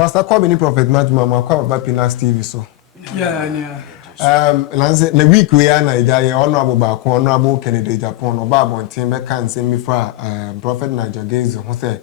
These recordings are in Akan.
Pastor Kwabini Prophet Matthew Mama Kwaba Pinas TV so. Yeah. Lance the week we are Nigeria honorable back honorable Kennedy Japan or Babon team can send me for Prophet Niger Gaze who say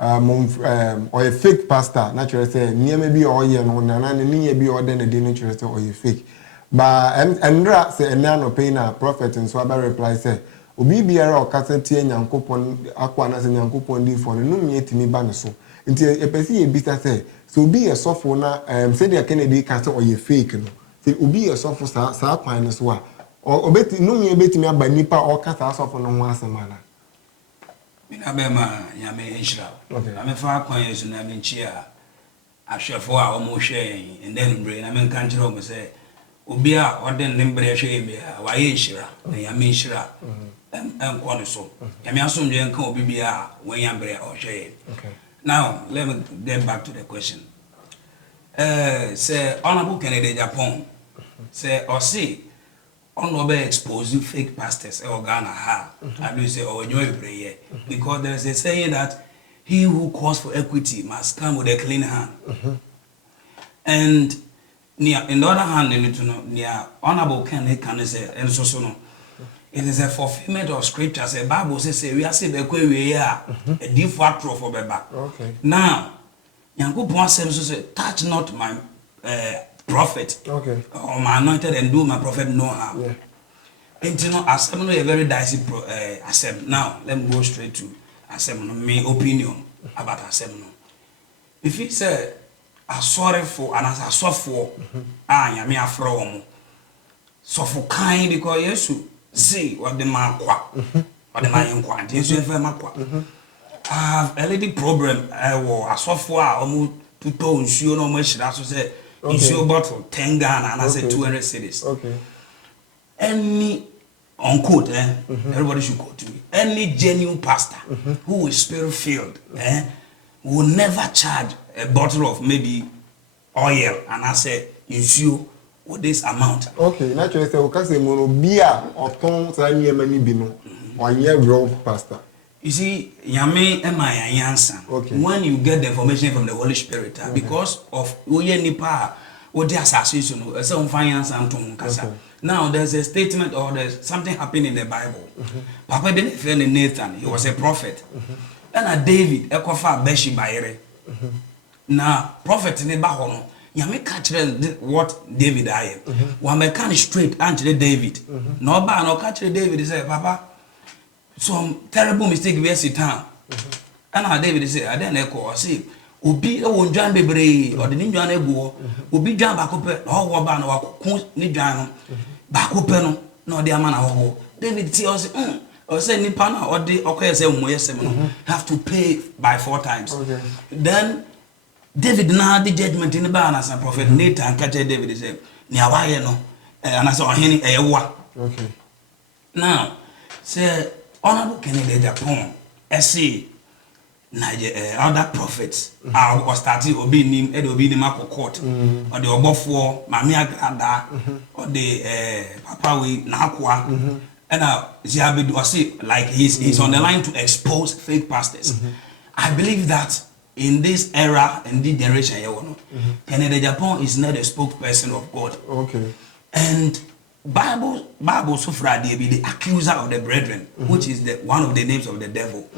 or a fake pastor naturally say near maybe all year no na near be order the nature or you fake. But Andra say and no pain a prophet and so I reply say Obi biara okaseti Nyankopon akwa na se Nyankopon di for no me etimi ba ne so. Nti epesi ye bisa say so obi esofo na say the Kennedy can say or you fake no. Say obi esofo sa kwan ne so a obeti no me ebetimi aba nipa o ka sa asofo no ho asema na. Mina be ma nyame enhira. Na me fa kwan yesu na me nchi a ahwefo a o mo hwe en den bre na me nka nkire o me say obi a ode ne mbre hwe be a wa ye enhira na nyame enhira enko ne so nyame asomdwe nka obi bia a wan ya mbre o hwe. Now let me get back to the question. Say Honorable Kennedy Japan say or see honorable exposing fake pastors or Ghana ha I do say or enjoy prayer because there is a saying that he who calls for equity must come with a clean hand. And in the other hand, near Honorable Kennedy can say and so no. It is a fulfillment of scripture. The Bible says we are saying we are a deep factor for Beba. Okay. Now, Yankopon says, touch not my prophet or my anointed and do my prophet no harm. Yeah. And you know, assembly a very dicey assembly. Now, let me go straight to assembly. My opinion about assembly. If it's a sorry for and as a soft for, I am a from so for kind because yes, see what the man qua, what the man inquired. Yes, you have I have a little problem. I was a software almost 2 tons. You know, much that's say. It's your bottle 10 Ghana and I say 200 cities. Okay. Any unquote, everybody should go to me. Any genuine pastor who is spirit filled, will never charge a bottle of maybe oil and I say issue with this amount. Okay, naturally, say because mono beer or ton say many bino or real pastor. You see, Yame and my answer. When you get the information from the Holy Spirit, because of Nipa, what the assassination, some finance and Tumkasa. Now there's a statement or there's something happened in the Bible. Papa didn't feel Nathan, he was a prophet. And a David, Ekofa Beshi Bayre. Now, prophet in the Bahono, Yame catch what David I am. One mechanic straight unto David. No bar, no catch David, he said, Papa. Some terrible mistake we sit down. And how David say, I then echo, see, Ubi won't join baby or the ninja nego, Ubi jam back up, or Waban or Nijan, back open, no dear man. David tells or say Nipana or the okay, have to pay by 4 times. Then David now the judgment in the ban as a prophet Nathan catch David say, Niaway no, and I saw him a okay. Now, say, Honorable Kennedy Japan, say, other prophets are starting obeying him, obeying him court, or the Obofo, Mamia Granda, or the Papa we Nakwa, and Ziabidu, I see, like he's on the line to expose fake pastors. I believe that in this era and this generation, Kennedy Japan is not a spokesperson of God. Okay. And Bible so far they be the accuser of the brethren, which is one of the names of the devil.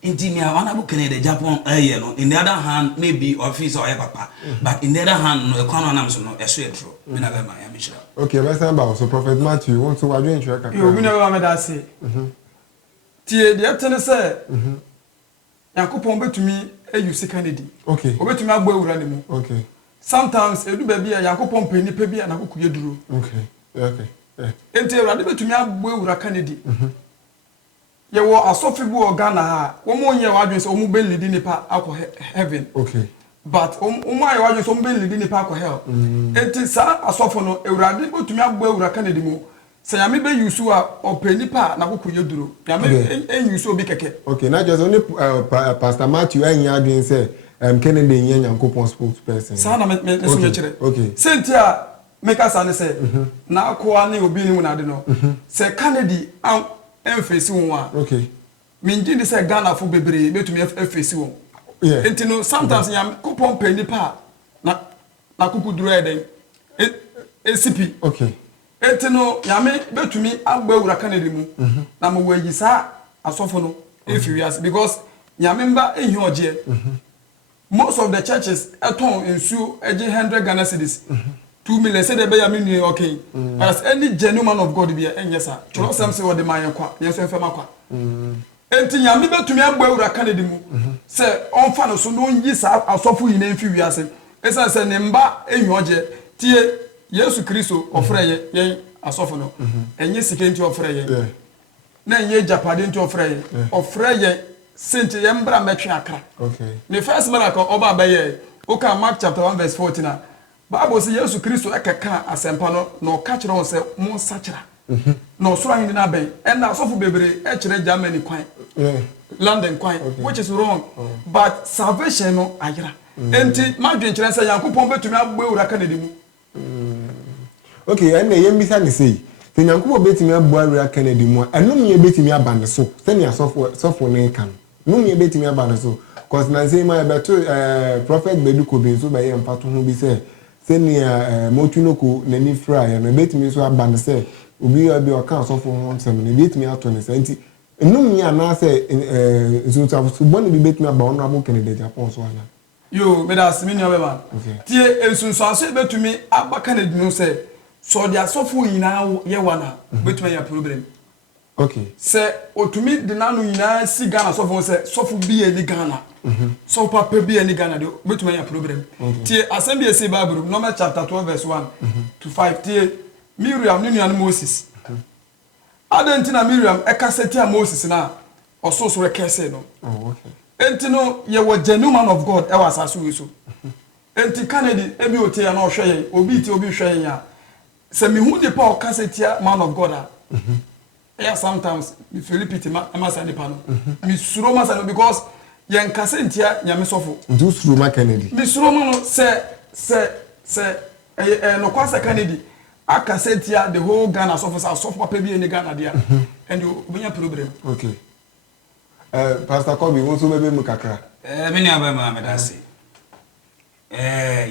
In Honorable Kennedy Japan, in the other hand, maybe office or papa, but in the other hand, no economics no true. Okay, let's talk about so Prophet Matthew. Want to do intro? You never made that say. Tie the after say. Yankopon betumi use Kennedy. Okay. Obetumi agbo ewura ne mu. Okay. Sometimes edu ba bia Yankopon pe nipa bia na kokuye duro. Okay. Okay. Ente ewura betumi agbo ewura Kennedy. Ye wo asofi bu Ghana ha. Wo mo nye wadwen se omu be lead nipa akọ heaven. Okay. But omu aye wadwen se omu be lead nipa akọ hell. Ente sa asofo no ewura betumi agbo ewura Kennedy mu. Say I be use or penny pa na kuku yeduro. Ya me use obi keke. Okay, not just only Pastor Matthew and Yadin say Kennedy Yankopon spokesperson. Sana me chere. Okay. Sentia make us say na akwa ni obi ni mu na de no. Say Kennedy face won. Okay. Minji ni say Ghana fo bebre betumi face won. Enti no sometimes yam kupon pe nipa na kuku duro eden esipi okay enti no yame betumi agba wura kanadi mu na mo wayi sa asofo no efiwias because yame mba ehi oje most of the churches eton ensu eje 100 Ghana cedis 2 million say dey be yame nu okay as any genuine man of God be enyesa choro sam say wo de man kwa yeso enfem akwa enti yame betumi agba wura kanadi mu say onfa no so no yi sa asofo yi na efiwias esa say ne mba ehi oje tie Yesu Kristo ofreye yen asofo no enye sikenti ofreye na enye japade nti ofreye ofreye sente ye mbra metwe akra okay the first miracle oba abaye oka Mark chapter 1 verse 14 Bible say Yesu Kristo ekeka asempa no na oka kire on say mo sachira na osoro hin na ben and asofo bebre e kire Germany kwan London kwan which is wrong but salvation no ayira enti madwen kire say Yankopon betumi agbo ewura kanadi mu okay and yem bisa ne sei te Nyankobo betimi abu awura Kennedy mu enum ye betimi abande so se ne asofo ne kan num ye betimi abande so cause na say my beto prophet Beduko be so be yem pato ho bi se ne motunoko nani fra ya no betimi so abande se obi obi o kan asofo ho nsem ne betimi ato ne se nti enum ye ana se so so boni bi betimi aba ono abo Kennedy Japan so ana yo me da asimi nyo beba tie ensunso aso betumi abaka na dinu se so dia sofo yina ye wana betumi ya problem okay se otumi dinanu yina si Ghana sofo se sofo bi e ni Ghana so papa bi e ni Ghana de betumi ya problem tie assembly ese Bible no chapter 12 verse 1 to 5 tie Miriam ni nuan Moses adentina Miriam ekaseti a Moses na ososo rekese no okay enti no ye wo genuine man of God e was aso we so enti Kennedy ebi otie na ohwe obi ti obi hwe ya se me hu de pa o kasetia man of God yeah sometimes me Philippi ma sande pa no me suro ma sande because yen kasentia nyame sofo do suro ma Kennedy me suro ma no se no kwasa Kennedy akasetia the whole Ghana sofo papa bi eni Ghana dia and you obinya problem okay Pastor Kobe won so bebe mu kakra me ni abema me da se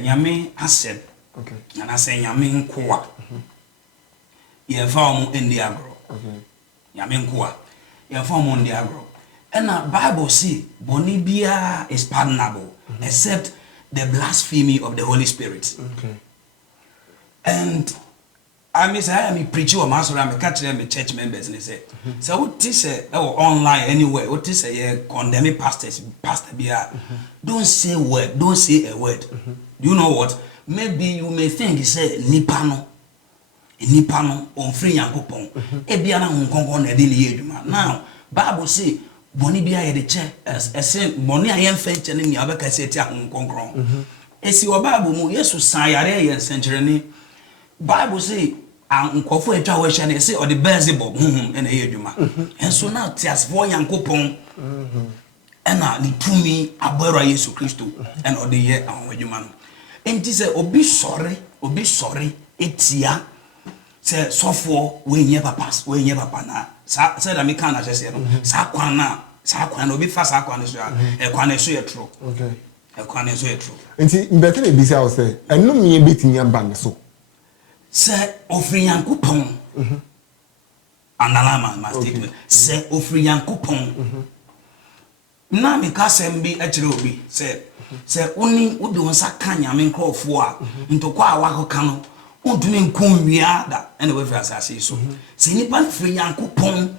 nyame asem okay na say nyame nkoa ye fa omo ndi agro okay nyame nkoa ye fa omo ndi agro and Bible say boni bia is pardonable except the blasphemy of the Holy Spirit okay and I am preaching or master I'm catch them church members and they say so what this online anywhere what this condemning pastor bia don't say a word do you know what maybe you may think he say nipa no on free Yankopon e bia na honkonko na de ne yeduma now Bible say boni bia ye de che say boni ayen fenche ne abeka say ti honkonko esi o Bible mu Yesu san yare ye senchereni Bible say nkofo etwa wo hye na say o the Beelzebub na ye adwuma enso na tias for Yankopon na ni tumi aboro Yesu Kristo na o de ye ahwadwuma no enti say obi sori etia say sofo we nye papa na say da me kan na say no sa kwan na obi fa sa kwan so e kwan na so ye tro okay e kwan na so ye tro enti mbete na bisa o say enum ye betimi abande so se ofri Yankopon analama my statement se ofri Yankopon na me ka sembi akire obi se oni odi wonsa kan nyame nkrofo a ntokwa a wakoka no ontuni nkonwia da ene we fi asase so se nipa fri Yankopon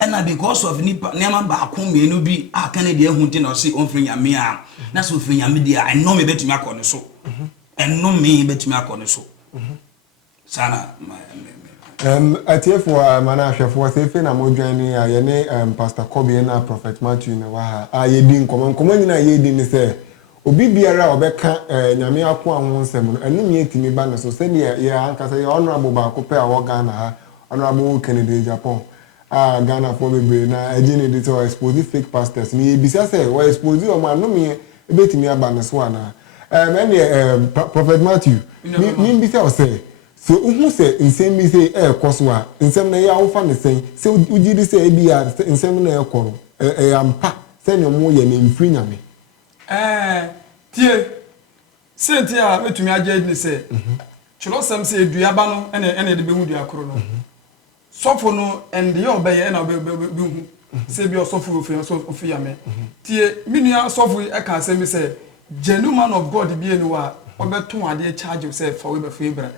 ena because of nipa nema ba akomienu bi aka ne de ehunti na se ofri nyame a na se ofri nyame dia I know me betumi akone so eno me betumi akone so sana atiefo mana ahwefo se fe na modwan ni aye ne Pastor Kobe na Prophet Matthew na wa ha ye din komo nyina ye din ni se obi biara obeka nyame ako ahon nsem no enum ye timi ba na so se ne ye anka se honorable ba ko pe a wo Ghana ha honorable Kennedy Japan Ghana for bebre na ejini de to expose fake pastors ni ebisa se wo expose o ma no me ebetimi aba na so ana Prophet Matthew mi mbisa o se so uhu se nsem mi se koso a nsem na ya wo fa ne sen se ujidi se e bia nsem na e kono ampa se ne mo ye ne mfiri nyame tie senti a metumi agye ni se chilo sam se eduaba no ene de behu dua koro no sofo no ende ye obeye na behu se bi osofo ofi ya me tie minua sofo e ka se mi se genuine man of God bi enu a obeton ade charge se fa we be fa ibra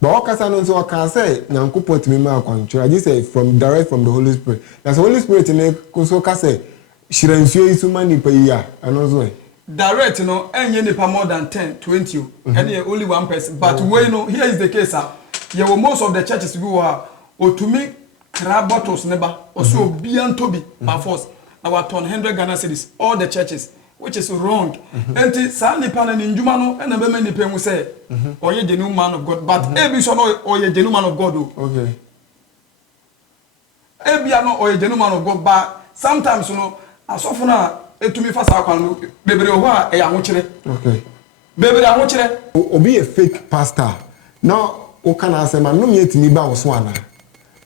but okasa no so kan say Nyankopon timi ma akwancho I just say from direct from the Holy Spirit that's the Holy Spirit ne so ka say shiransuo isu mani pa yi a ano so direct no enye nipa more than 10 20 and only one person but we know here is the case you most of the churches we were otumi crab bottles neba also obiantobi by force now we turn 100 Ghana cedis all the churches which is wrong enti sa nipa na njuma no na be many nipa mu say oye genuine man of God but ebi so no oye genuine man of God okay ebi no oye genuine man of God but sometimes you know asofo na etumi fa sa kwan bebre ho a e ya ho kire okay bebre ho kire obi a fake pastor now o kana asema no me etimi ba wo so ana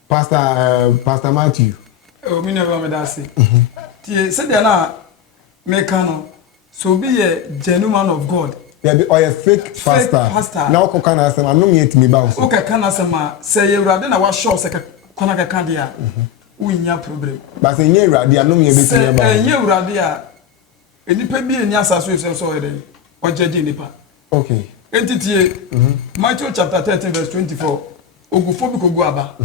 pastor Matthew o mi never me that say tie say there na me kan so be a genuine man of God yeah be or a fake pastor now o kana asema no me etimi ba wo so o ka kana asema say Ewurade na wa show say kona ka kan dia unya problem but say nye Ewurade a no me betimi ba nye Ewurade a enipa bi eni asaso so ede o jeje nipa okay entitie Matthew chapter 13 verse 24 ogufo bi kogu aba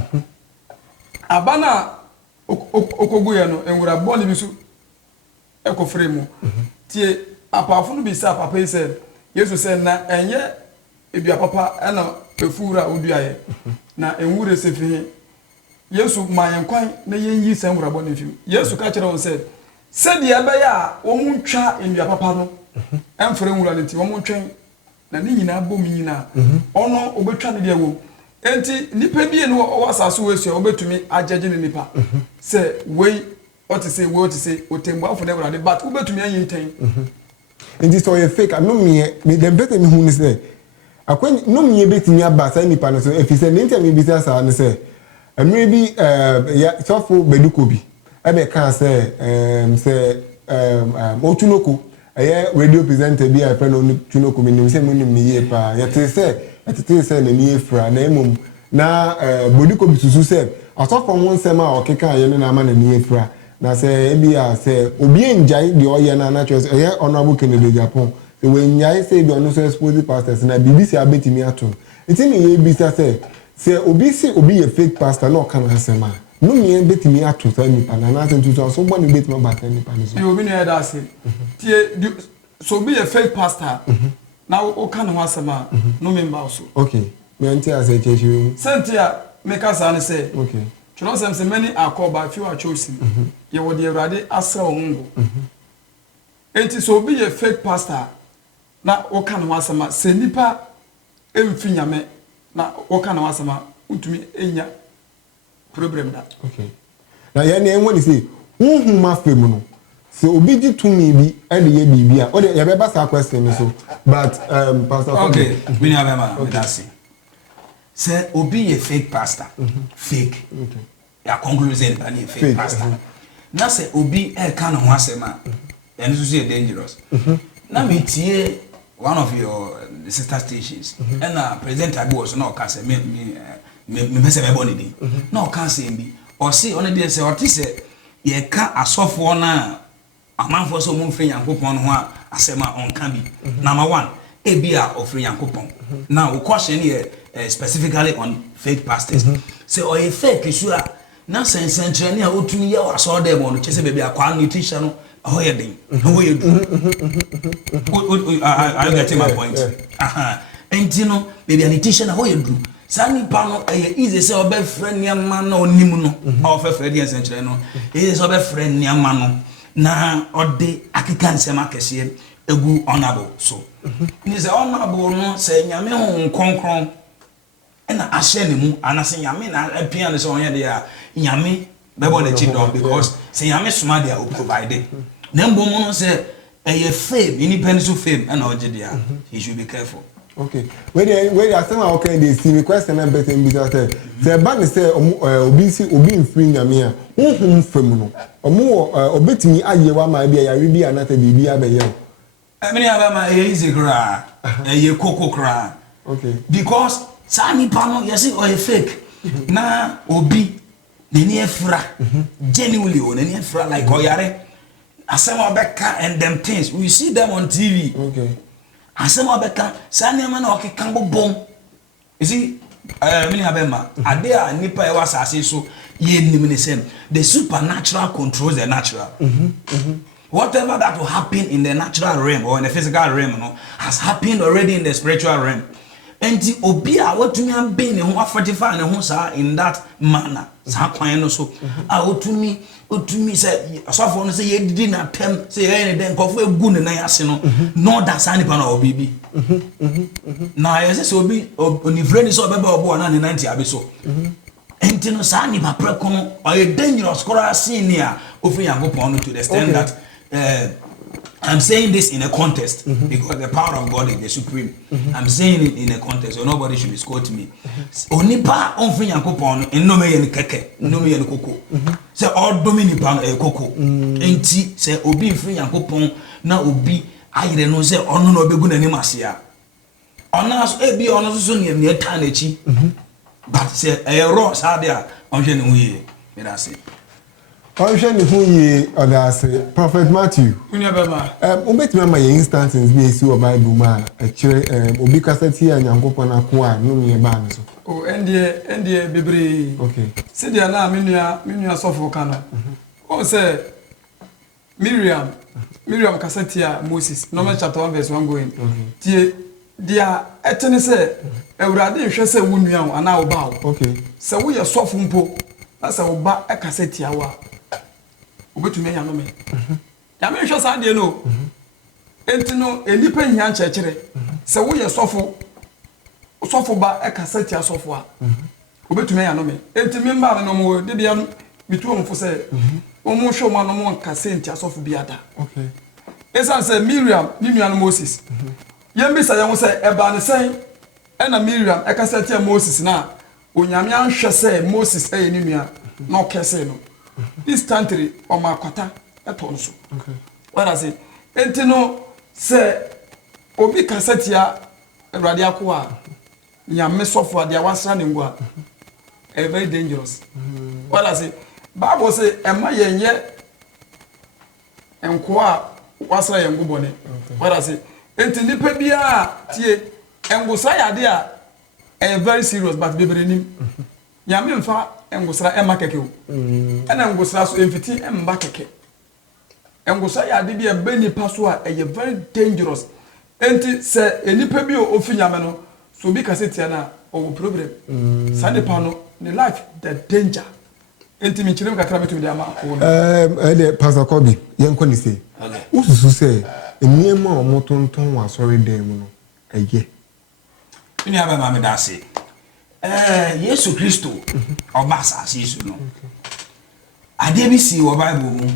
aba na okogu ye no enwura bo ni bisu ekofre mu tie apafo no bi sa papa yi se Yesu se na enye edua papa na efura odua ye na enwure se fi Yesu ma yenkwan na yenyi se enwura bo ni fi Yesu ka kire won se de abaya a wo muntwa endua papa no emfre enwura ne ti wo muntwen na ni nyina bom nyina ono obetwa ne de wo enti nipa bi enu o wasaso wesu obetumi ajeje ne nipa se we otise we otise otembu afo na Ewurade but obetumi anyi ten enti so ye fake no me dem better me hu ni say akwen no me betumi aba sa nipa no so efise ne ntem bi sa ne say amre bi ya sofo beduko bi ebe kan say otunoko eye radio presenter bi a friend on tunoko me nim say mo nim ye pa ya te say na ni efra na emom na beduko bi susu say asofo won sema o keka ye na ama na ni efra na say ebi a say obi enjai de oye na na choice eye honorable Kennedy Japan say we enjai say bi ono so expose pastors na BBC abetimi ato enti ni ye bi say obi ye fake pastor na o kan asema no me betimi ato say nipa na say tutu so bo ni betimi ba say nipa ni so you obi na hear that say tie so be a fake pastor na o kan ho asema no me mba so okay me anti say chechi sentia me ka sa ne say okay chino say many are called by few are chosen ye wo de Ewurade asra ongo enti so be a fake pastor na o kan ho asema se nipa emfi nyame na o kan ho asema utumi enya problem da okay na ye na enwe ni say ma fem no so obi di tumi bi e de ye bibia o de ye be ba sa question so but pastor okay we need have a that's it say obi ye fake pastor fake okay ya conclusion ba ni fake pastor na say obi e kan ho asema and so say dangerous na me tie one of your sister stations and presenter go was no can say me pese me boni din na o kan say bi o say on dey say o ti say ye ka asofo na amanfo so mo mfre Yankopon ho a asema on kan bi number 1 e bi a ofre Yankopon now we question here specifically on fake pastors say o ye fake issue a na sensentreni a otumi ye wa so dem on chese baby akwa no teacher no ho ye den ho ye du I get my point enti no baby an teacher na ho ye du sani pa no easy say obe friend niam na onim no o fe friend yen sentre no easy say obe friend niam no na ode akika nsem akese egu honorable so ni say honorable no say nyame ho konkron na ahye ne mu anase nyame na apia ne so onye de ya nyame bebo na chi don because say nyame soma de o provide na mbom no say fame any pen so fame na oje de ya he should be careful Okay. When you are saying okay, they see me question and better because the band say obi in free nyame a who fam no omo obetimi aye wa ma bia ya rebi anata bibi abeye. Many of them are easy cry, a cocoa cry. Okay. Because Sani Pano, yes, or a fake. Na obi, the near fra, genuinely on any fra like Oyare. Asema Becca and them things. We see them on TV. Okay. Asema Becca, Sani man or Cambo bomb. You see, many of them are there, Nipa was so ye nimination. The supernatural controls the natural. Whatever that will happen in the natural realm or in the physical realm, has happened already in the spiritual realm. And the obia what to me have been in what 45 and who in that manner. So I would to me say, so for say you didn't attempt say anything of a good and I no that's any pan or baby. Now I say so be on the friend is over born in 90 abiso. And no sani paprekono or a dangerous scholar senior of young upon to the extent that I'm saying this in a context because the power of God is the supreme. I'm saying it in a context, so nobody should misquote me. Onipa onfin yakopon no me yen keke, no me yen koko. Say all domini pan e koko. Enti say obi nfin yakopon na obi ayire no say ono no obegu nanim ase a. Ona so ebi ono so ne me ta na chi. But say e ro sa dia onhwe ne hu ye. Me da say Function who ye or that's Prophet Matthew. Ubet me my instances be so Bible ma a chere obi kasati and yankopon akwa no me ban so. Oh endie bebre. Okay. See dia na menua sofo kana. Oh say Miriam kasati a Moses. Numbers chapter 1 verse 1 going. Tie dia etene say Ewurade hwe say wunua ana oba wo. Okay. Say wo ye sofo mpo. Na say oba e kasati awa. Obetumi ya no me. Ya me hwe sa de no. Enti no enipa hia nchekere. Se wo ye sofo ba e kasati asofo a. Obetumi ya no me. Enti me mba no mo de bia no bitu omfo se. Omo hwe mo no mo kasenti asofo biada. Okay. Esa se Miriam ni nua no Moses. Yembi sa ye wo se eba ne sen e na Miriam e kasati Moses na onyame anhwe se Moses e ni nua na okese no. This country on my quota at also. Okay. What I say? Entino say obi kasetia radiakwa nya mesofo dia wasra ne ngwa. Very dangerous. What I say? Bible say ema yenye enko a wasra ye ngubone. What I say? Enti nipa bia tie engusa yade a very serious but beberenim. Nyame mfa engusra ema keke o ena engusra so emfiti emba keke engusra ya de bia bani paso a very dangerous enti se enipa bi o finyame no so bi kasetia na o problem sane pa no the life the danger enti mi chirem kakra metu de ama o the Pastor Kobi yenko ni say ususu say eniema o motonton wa sorry dem no eye ni aba ma me da say Yesu Kristo oba asase Yesu no ade bi si wo Bible mu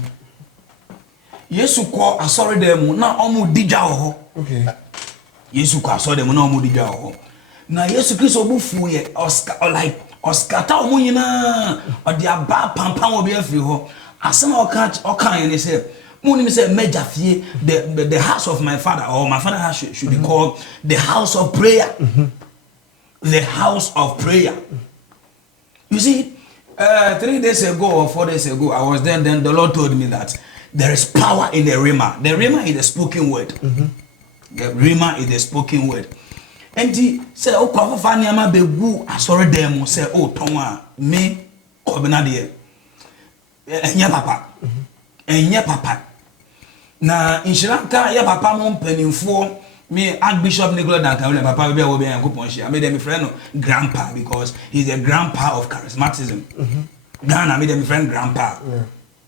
Yesu ko asori dem mu na omu digwa ho okay Yesu ko asori dem mu na omu digwa ho na Yesu Kristo bufu ye oskata omu nyina odi aba pampan obi afiri ho asema okan ye ne se Muni say major fie the house of my father or my father house should be called the house of prayer. The house of prayer. You see, 3 days ago or 4 days ago, I was there. Then the Lord told me that there is power in the rhema. The rhema is the spoken word. The rhema is the spoken word. And he said, "Oh, Kwafani ama begu asore demo." Say, "Oh, Tonwa me kobenadie." Enya papa. Na in Sri Lanka, ya papa mo mpanimfo. Me Archbishop Nicola Dankamule, Papa be obi Yankopon shi. I made them friend grandpa because he's a grandpa of charismatism. Ghana made them friend grandpa.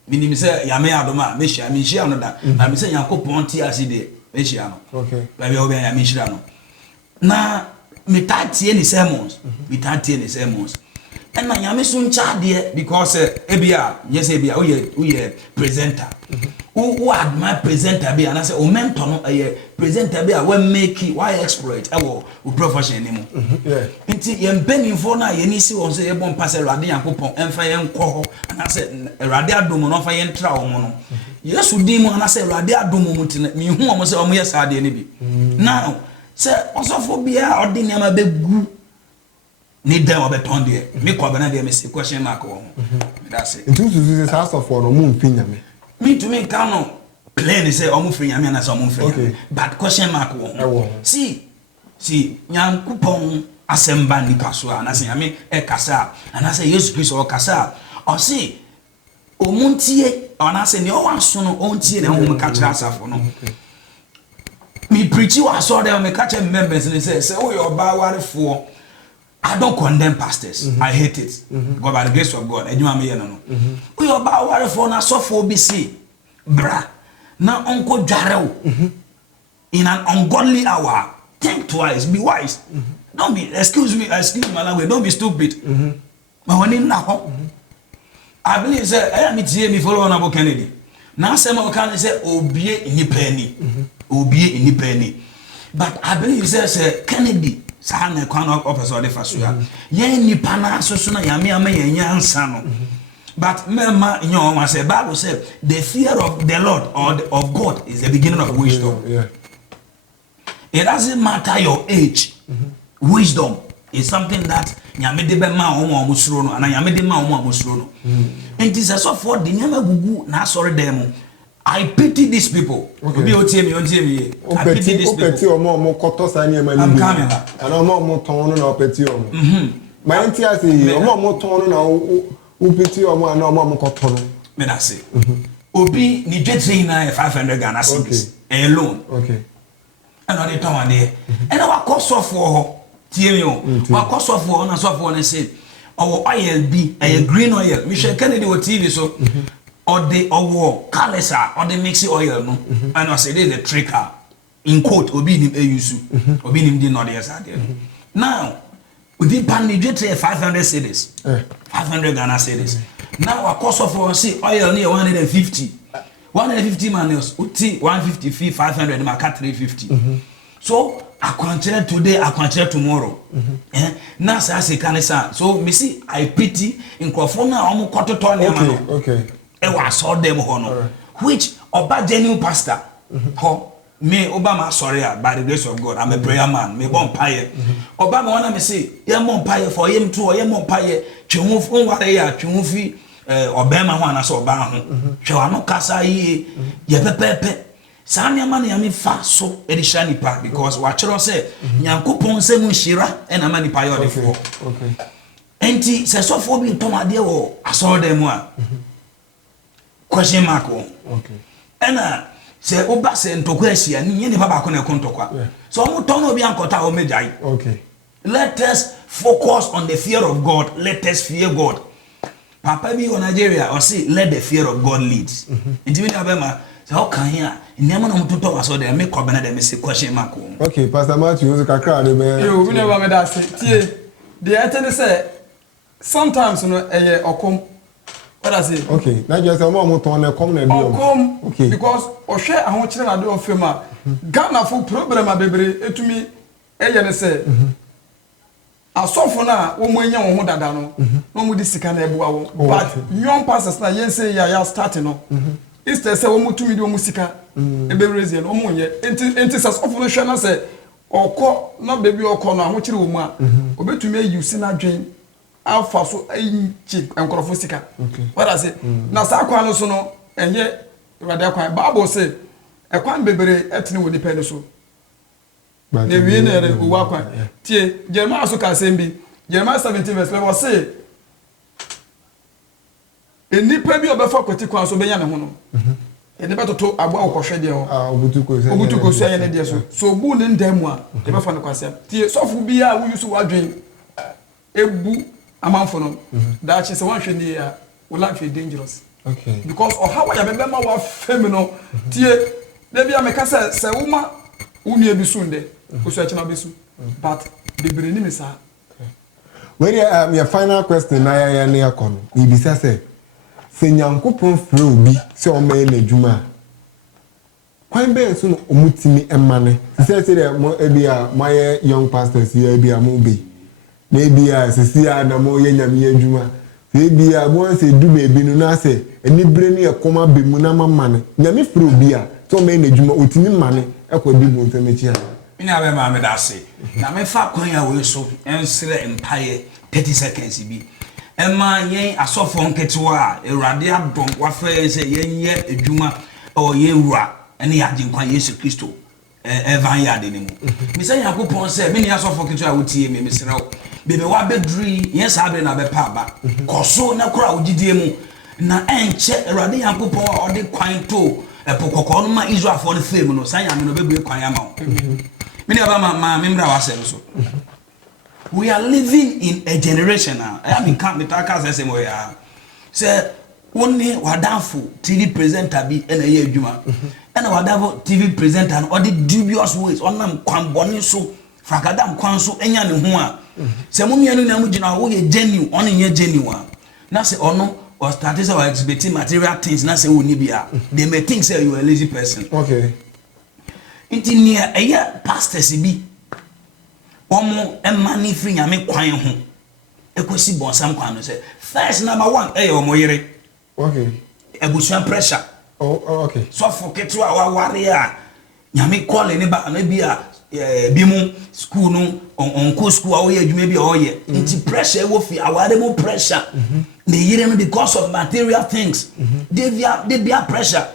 Meaning say Yame Adoma, me shi no da. I me say Yankopon ti aside, me shi ano. Okay. Be obi Yame shi ano. Na me tatie ni sermons. And na Yame so ncha de because ebia, yes ebia, we presenter. who admire presenter be and I say o mentor no presenter be a we make it why exploit o profession anymore yeah nti ye mpanimfo na ye ni si won say e bon pass Awurade Yakobon emfa ye nkọ ho and I say Awurade adom no fa ye ntra wo no Yesu di mu and I say Awurade adom mu nti me hu o say o mo ye saade ne bi now say osofo bia odi niam be gu ni dan obeton de me ko bana de me say question mark wo me da say ntu say asofo no mu mpinya me me to me can plain say omo free nyame na say omo free but question mark wo see Nyankopon asemba nipa so na say nyame e kasa na say Jesus Christ o kasa o say omuntie na say ne o waso no ontie na o ka kira asafo no me preach you aso dem me ka kira members ni say we oba warefo I don't condemn pastors. I hate it. God, by the grace of God. And you are me, no. We are about worry for na so for BC. Bra. Now Uncle Jarrell. In an ungodly hour. Think twice. Be wise. Don't be, excuse my language. Don't be stupid. But when in now, I believe, say, I am me follow on about Kennedy. Now, some of can say, obey in the penny. Obey in the penny. But I believe, say, Kennedy. Sana kwano opeso de fasua ye nipa na asoso na yame ama yanyansa no but mema nyo ma say Bible say the fear of the Lord or of God is the beginning of wisdom. Yeah. It doesn't matter your age. Wisdom is something that nyame de be ma omo amusuro no ana nyame de ma omo amusuro no and this is so for the nyama gugu na sorry dem I pity these people. Obi otie me. I pity these people. Opeti omo koto sa ni ema ni. I'm coming. And omo ton no na opeti omo. My nti ase omo ton no na opeti omo and omo koto no. Me na say. Obi ni dwetri na 500 Ghana cedis alone. Okay. And on the ton there. And our cost of for tie me o. Our cost of for na so for na say our oil be a green oil. Michelle Kennedy o TV so or the calesa or the mixy oil no and I say the tricker in quote obi nim eyusu obi nim di no dey asade now we did pan the 500 cedis 500 Ghana cedis now our cost of say oil near 150 manuals uti 150 fee 500 ma 350 so I consider today I consider tomorrow now say canesa so me see I pity in crofona omo kototo ne okay I saw them honor, which Oba genuine pastor. Me Obama sorry by the grace of God. I'm a prayer man. Me bon paye. Obama wanna me say, ye mon paye for him too, or ye mon paye. Chumuf unwaya chumufi Obama wana so ba ho. Chwano kasa ye pepe. Sanya man ya me fa so edisha nipa because wachero say Nyankopon se mu shira and amani paye odefo. Okay. Enti se so for bi ton ade wo asoro dem a. Question mark. Okay. And say oba say ntoko asia ni ne baba ko na kontokwa. So omo ton obi ankota o mejai. Okay. Let us focus on the fear of God. Let us fear God. Papa bi on Nigeria or say let the fear of God lead. Nti me abema say how can here nneema no mtoto waso dey make ko bena dey me say question mark. Okay, Pastor Matthew so kakra dey be. Yo, we never made that say. Tie. The attend say sometimes no okom. What I say? Okay, now just a moment on a common come. Okay, because or share I want children I do fema. Ghana for problem a baby to me. Say, I saw for now when young woman no more this kind of but young pastors na yen say ya starting no. It's the say one to me do musica a baby reason or more yet. Enti as often shana say or call not baby or call now. What you woman? Obe to me you see na dream. Alpha so cheap and crofosika. Okay. What I say? Na sa kwa no so no enye rada kwa Bible say e kwan bebere etene woni pede so. Na wie na re uwa kwa. Tie Jeremiah so ka sembi. Jeremiah 17 verse 11 say enipa bi obefa kwoti kwan so benya ne ho no. Ene betoto agba okohwe de ho. Obutuko so ene de so. So bu ne ndam a e befa ne kwasem. Tie sofu bi a wo yusu wadwen ebu amanfo no that is one hwe ni ya will life is dangerous. Okay. Because or how ya bebe ma wa femi no tie de bia me ka se woma unu ebisunde osu achi na besu but the breni me sa. When your final question na ya ne akon we bisa say Nyankopon frɛ obi se o ma na dwuma kwan be so no omutimi emane say mo ebia my young pastors here ebia mo be na ebia sisia na mo ye nyame adwuma ebia mo say du bebi no na say enibre ne ekoma be mu na mamane nyame fro bia so me na adwuma otimi mane ekodi bu ntamechi a ina be ma me da se na me fa kwan ya we so ensre empire 30 seconds bi ema yen asofo nketewa a Ewurade adom wa fa say yen ye adwuma o ye wura ene ya jinkwa Yesu Kristo evan ya de ne mu mi say yakopon say me ni asofo nketewa wotie me mesrew bebe wa bedri yen sa abre na be pa ba koso na kura ogidie mu na enche Ewurade yakopon a ode kwan to epokoko no ma Israel for the fame no say yame no bebu kwan ya ma me ni aba ma memra wa say so. We are living in a generation now. I mean, can't be talking as same way. Say only wonderful TV presenter be in a year juma, and wonderful TV presenter and all the dubious ways. On them kwamboni so, frakadam kwanso enya ne ho a. Say mummy anu na mujina wo ye genuine, on ye genuine. Na say ono or started say exhibiting material things. Na say woni bia. They may think say you are a lazy person. Okay. Inti near a year pastors be. Omo emani free nyame kwan ho ekosi bonsam kwan no say first number 1 omo yere okay ebusuan pressure okay so for ketu a ware a nyame call ni ba na bia bi mu school no on school a wo ye adwuma bi a wo ye nti pressure wo fi aware mo pressure na yere no because of material things they be pressure.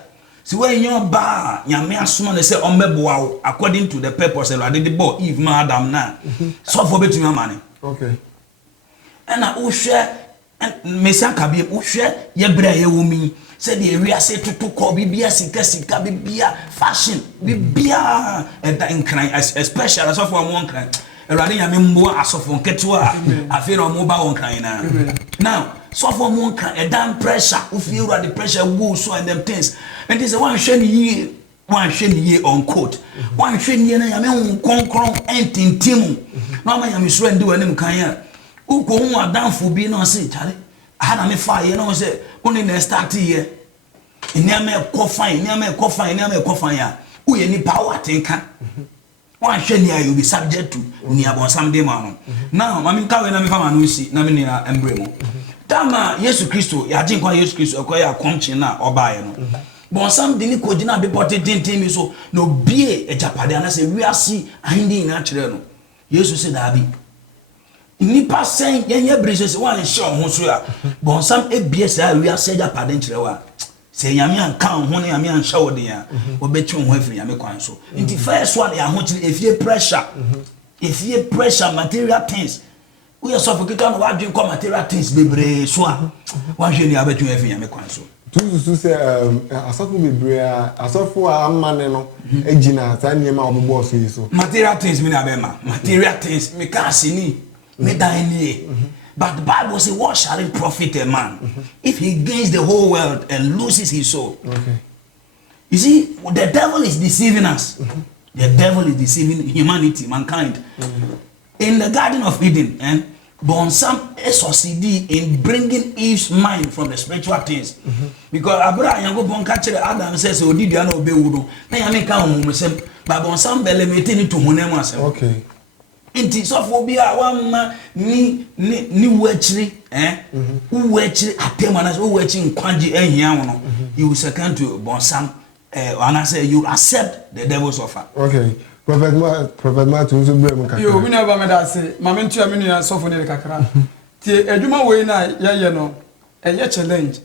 So when you ba nyame asoma na say ombeboa according to the purpose of the boy Eve ma Adam na so for betumi amane okay and na wo hwe mesia ka bi wo hwe ye bra ye wo mi say the area say to ko bibia sika bibia fashion bibia nkran especially so for one nkran Ewurade nyame mbo asofo nketo a afira omo ba won nkran na now so for one nkran down pressure wo fi Ewurade pressure go so and them things. And this one sheni ye on quote. One sheni na yame un konkron entintimu. Na ma yame sure ndi wanem kan ya. Uko hu adanfo bi na say chale. Aha na me fa ye na say oni na start ye. Iniame ekofan ya. Uye ni power tinka. One sheni ya you be subject to ni abonsam de ma no. Now mami ka we na me fa ma no si na me ni embremo. Dama Yesu Kristo ya jinkwa Yesu Kristo akoya akomchi na obaye no. Bon sam dini ko dina be porte tentemi so no bie ejapade ana se wiase ahindi na kire no Yesu se da bi nipa sen yenye brese se wan hye ho so a bon sam ebie se wiase ejapade kire wa se nyame anka ho ne nyame anhye wo de a obechi ho afiri nyame kwan so nti first one ya ho kire efie pressure material things we are suffocate on what drink material things bebre so a wan hye ni abechi ho afiri nyame kwan so to say asofo bebrea asofo amane no ejina sa niema obbo so yiso material things me na be ma material things me can see me die ni but the Bible say what shall it profit a man if he gains the whole world and loses his soul. Okay. You see the devil is deceiving us. The devil is deceiving humanity, mankind. In the Garden of Eden and Bonsam succeeded in bringing Eve's mind from the spiritual things. Because Abraham go bon catch Adam says o did na obe wudo. Na ya make am mo sem. But Bonsam bele meeting to honem asem. Okay. Inti so for bia wan ma ni wachiri wachiri atema na wachiri nkwaji ehia wono. You second to Bonsam and I say you accept the devil's offer. Okay. Prophet Martin so bre mu kakra. Yo we never made that say mama ntu amenu ya sofo ne kakra. Tie adwuma we na ye no eye challenge.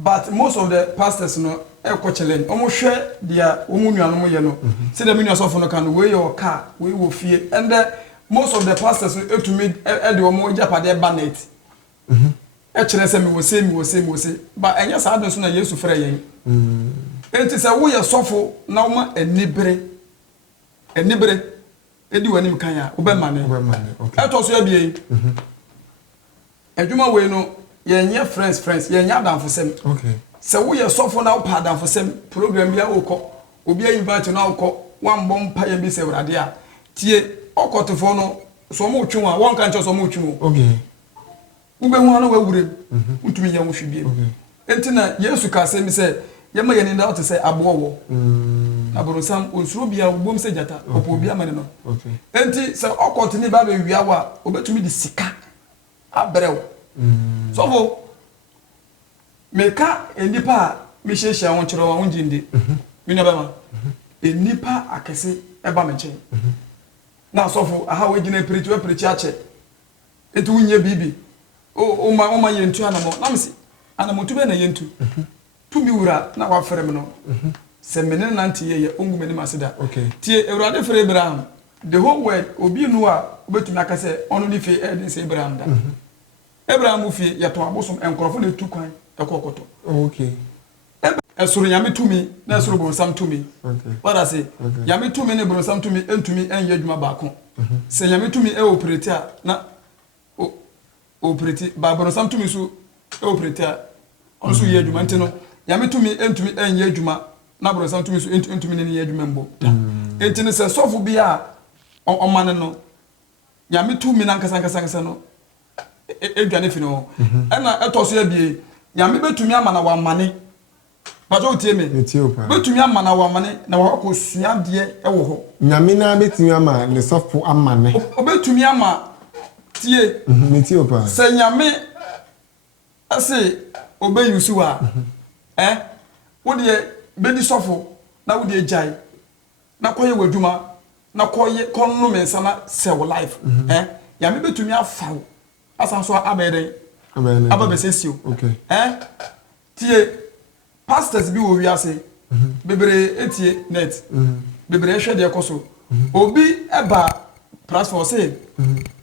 But most of the pastors no e challenge. Omo hwe dia omu nuanom ye no. Say the menu sofo no kan we your car we wo fie and most of the pastors to me e de omo japade banet. E kire say me wo say but enya sa adon so na Yesu frɛ yen. Enti say wo ye sofo na oma enibre edi wani mkanya ubemane okay eto so abie adwuma we no yenye friends yenye adamfosem okay se wo ye sofo na upa adamfosem program bia wokọ obi invite na wokọ wan bom pa ye bi se wrade a tie okotofo no so mo twun a won kan cho so mo twun okay ube hu ana wawure utumi ye wo hwebie enti na Yesu ka se mi se yɛma yɛn nda ɔte sɛ aboɔ wɔ na borosam onsuro bia obom sɛ gyata ɔpɔ obi amane no enti sɛ ɔkɔte ne ba bɛ wia wa obetumi de sika abrɛw sɔfo meka enipa a mehyehyɛ wɔn kyerɛ wɔn gyinde mina bɛma enipa akɛse ɛba me nkyɛn na sɔfo aha wɔgyina piriti wɔ piriti akyɛ eti wunye bibi o ma yentu anamo na msi anamo tu be na yentu tumi wura na wa frɛ me no sɛ mene nante ye ongu mene masida tie Ewurade frɛ Abraham the whole world obi nu a obetumi aka sɛ ɔno ni fe ɛde sɛ Abraham da Abraham fie yɛtɔ abosom enkorofo na tu kwan ɛkɔkɔtɔ ɛsoro nyame tumi na ɛsoro bronsam tumi wada se nyame tumi ne bronsam tumi entumi enye adwuma baako sɛ nyame tumi e operate a na operate ba bronsam tumi so e operate a ɔno so yɛ adwuma ntino nyame tumi entumi enye adwuma na bronsam tumi so entumi ne yɛ adwuma mbo entini sɛ sɔfo bi a ɔmane no nyame tumi na nkasa no edwane fi no ɛna ɛtɔ so abie nyame betumi ama na wamane bajo tie me betumi ama na wamane na wakɔ suadeɛ ɛwɔ hɔ nyame na betumi ama ne sɔfo amane obetumi ama tie me tie opa sɛ nyame ase obeyusu a wode bedi sɔfo na wode jai na kɔyɛ wadwuma na kɔyɛ kɔnno mensa na sɛ wo life nyame betumi afaw asan so abɛden ababesesio tie pastors bi wo wiase bebre etie net bebre ehwɛ de ekoso obi eba platform say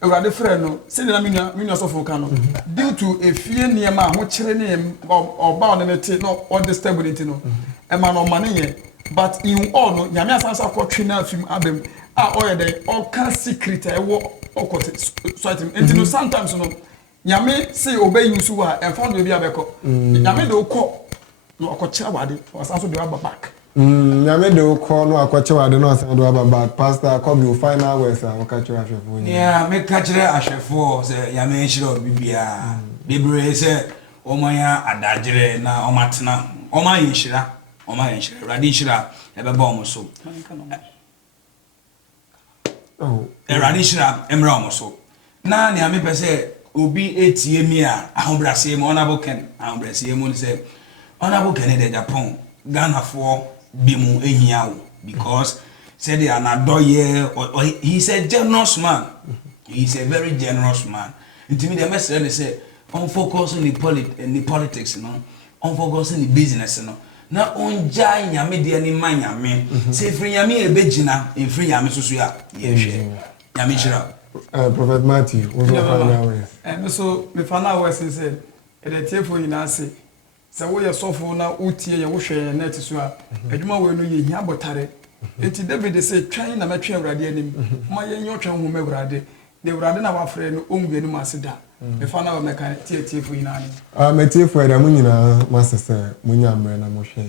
Ewurade frɛ no say na minua so foka no due to efie niema ho kyere ne oba on ne te no all the stability no e ma no mane ye but in all no nyame asan so akɔtwe na afim abem a oyɛ de all can secret e wo okote so item enti no sometimes no nyame say obey you so a enfon do bi abekɔ nyame de okɔ no akɔkyerɛ wade wasan so de aba back nyame de okɔ no akɔkyerɛ wade no asan do aba back pastor Kobe final words a wɔkakyerɛ ahwɛfo ni yeah me kakyerɛ ahwɛfo sɛ nyame nhyira bibia bebre sɛ ɔmanya adagere na ɔmatena ɔmayɛ nhyira Awurade nhyira ɛbɛba ɔmo so Awurade nhyira emra ɔmo so na ne ame pɛ sɛ obi etie mi a ahobrɛse mu Honorable Ken ahobrɛse mu sɛ Honorable Ken de Japan Ghana for bi mu ehia wo because said they are not doye he's a generous man he's a very generous man intimi the message say on focus on the politics no on focus on the business no na on jai nyame de ani man nyame say free nyame e begina en free nyame susu ya ye hwe nyame chira Prophet Matthew was final words and so me final words said e dey tiefo nyina say sɛ wo yɛ sɔfo na utie yɛ wo hwɛ net so a adwuma we no yɛ hia botare enti David say twan na matwe Awurade anim ma yɛ nyɛ twan ho ma Awurade de Awurade na wafrɛ no ongu anim aseda me fa na wa meka tiefo nyina ni metiefo ɛda mu nyina masese munya mmerɛ na mo hwɛ